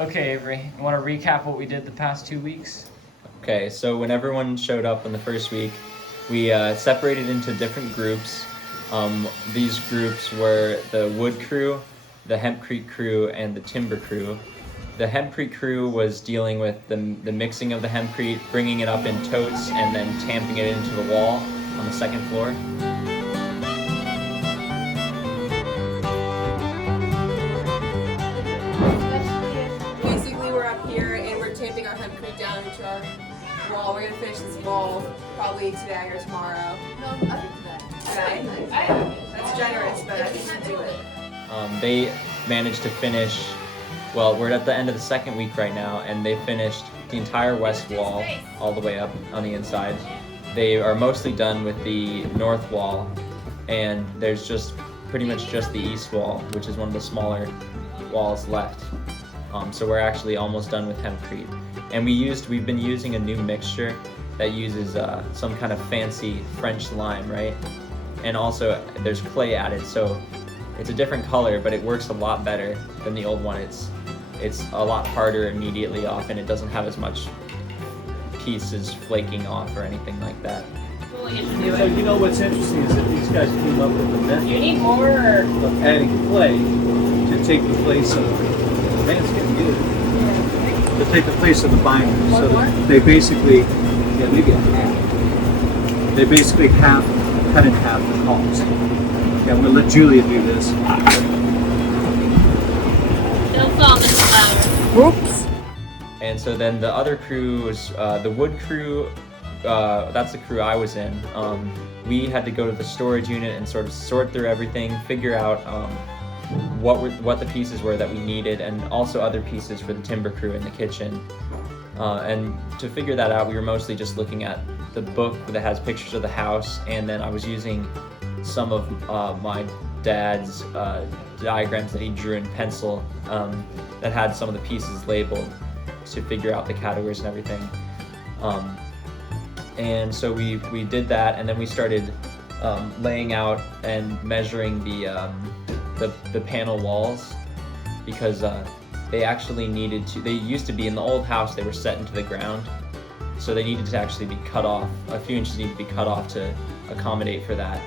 Okay, Avery, you want to recap what we did the past 2 weeks? Okay, so when everyone showed up in the first week, we separated into different groups. These groups were the wood crew, the hempcrete crew, and the timber crew. The hempcrete crew was dealing with the mixing of the hempcrete, bringing it up in totes, and then tamping it into the wall on the second floor. Basically, we're up here and we're tamping our hempcrete down into our wall. We're gonna finish this wall probably today or tomorrow. No, I think today. Today? That's generous, but I think we should do it. They managed to finish, well, we're at the end of the second week right now, and they finished the entire west wall all the way up on the inside. They are mostly done with the north wall, and there's just pretty much just the east wall, which is one of the smaller walls left. So we're actually almost done with hempcrete. And we've been using a new mixture that uses some kind of fancy French lime, right? And also there's clay added, so it's a different color, but it works a lot better than the old one. It's a lot harder immediately off, and it doesn't have as much pieces flaking off or anything like that. We'll get to do So it. you know what's interesting is that these guys came up with the Do you method need more? Or... of adding clay to take the place of, man, it's getting good. To take the place of the binder. So that they basically, yeah, maybe a half. They basically cut in half the cost. Okay, I'm gonna let Julia do this. Don't fall in the flower. Whoops. And so then the other crew was the wood crew. That's the crew I was in. We had to go to the storage unit and sort of sort through everything, figure out what the pieces were that we needed, and also other pieces for the timber crew in the kitchen. And to figure that out, we were mostly just looking at the book that has pictures of the house, and then I was using some of my dad's diagrams that he drew in pencil that had some of the pieces labeled to figure out the categories and everything. And so we did that, and then we started laying out and measuring the panel walls, because they actually needed to, they used to be in the old house, they were set into the ground, so they needed to actually be cut off. A few inches needed to be cut off to accommodate for that.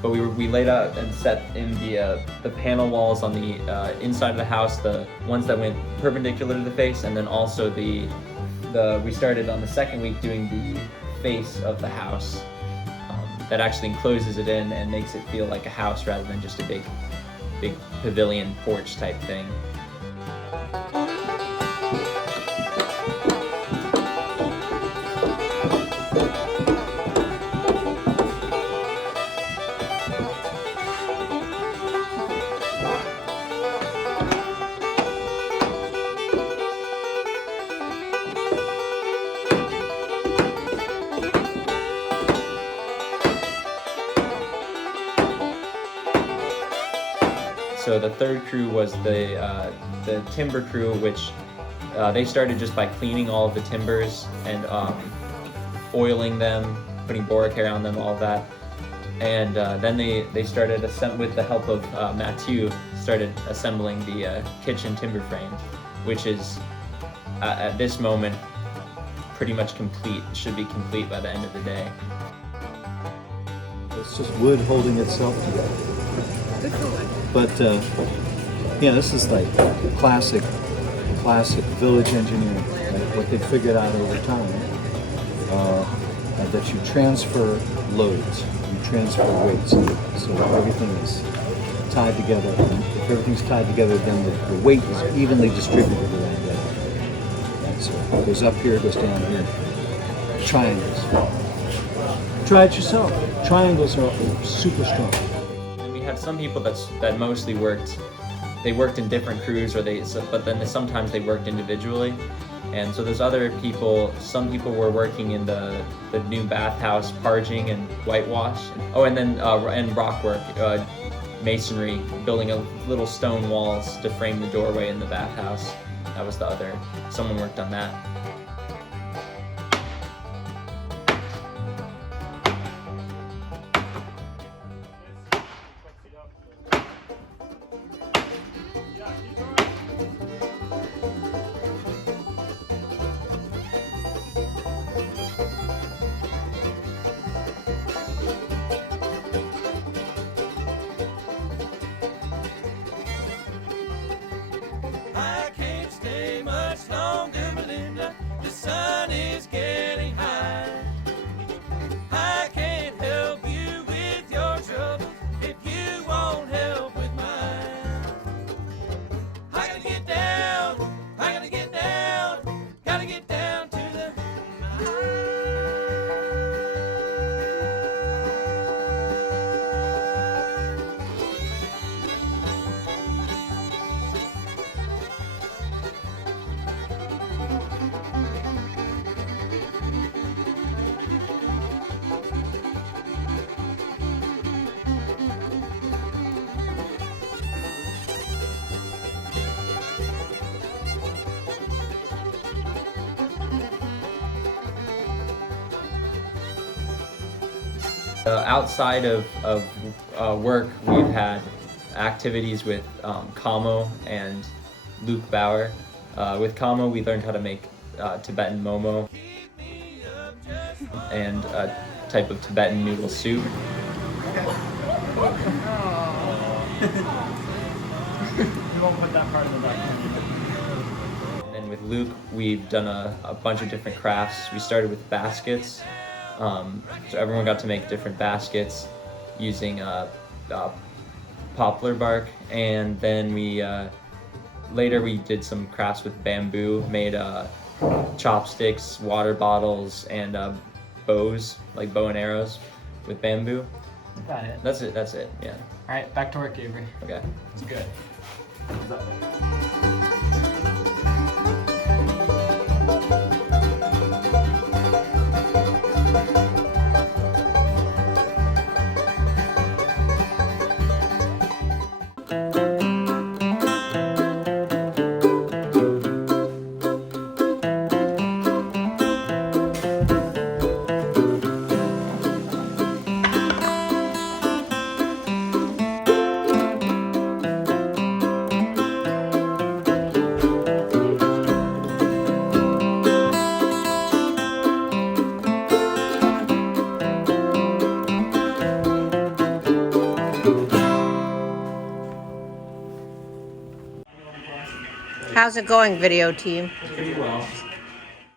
But we laid out and set in the panel walls on the inside of the house, the ones that went perpendicular to the face, and then also we started on the second week doing the face of the house that actually encloses it in and makes it feel like a house rather than just a big pavilion porch type thing. So the third crew was the timber crew, which they started just by cleaning all of the timbers and oiling them, putting boric hair on them, all of that. And then they started, with the help of Mathieu, started assembling the kitchen timber frame, which is at this moment pretty much complete. It should be complete by the end of the day. It's just wood holding itself together. But yeah, this is like classic village engineering, right? What they figured out over time, that you transfer loads, you transfer weights, so everything is tied together. And if everything's tied together, then the weight is evenly distributed around that. And so it goes up here, it goes down here. Triangles. Try it yourself. Triangles are super strong. We had some people that mostly worked. They worked in different crews, but then sometimes they worked individually. And so there's other people. Some people were working in the new bathhouse, parging and whitewash. Oh, and then and rock work, masonry, building little stone walls to frame the doorway in the bathhouse. That was the other. Someone worked on that. Outside of work, we've had activities with Kamo and Luke Bauer. With Kamo, we learned how to make Tibetan momo and a type of Tibetan noodle soup. You won't put that part of the documentary. And with Luke, we've done a bunch of different crafts. We started with baskets. So everyone got to make different baskets using poplar bark. And then later we did some crafts with bamboo, made chopsticks, water bottles, and bows, like bow and arrows with bamboo. That's it. That's it, yeah. All right, back to work, Avery. Okay. It's good. How's it going, video team? Pretty well.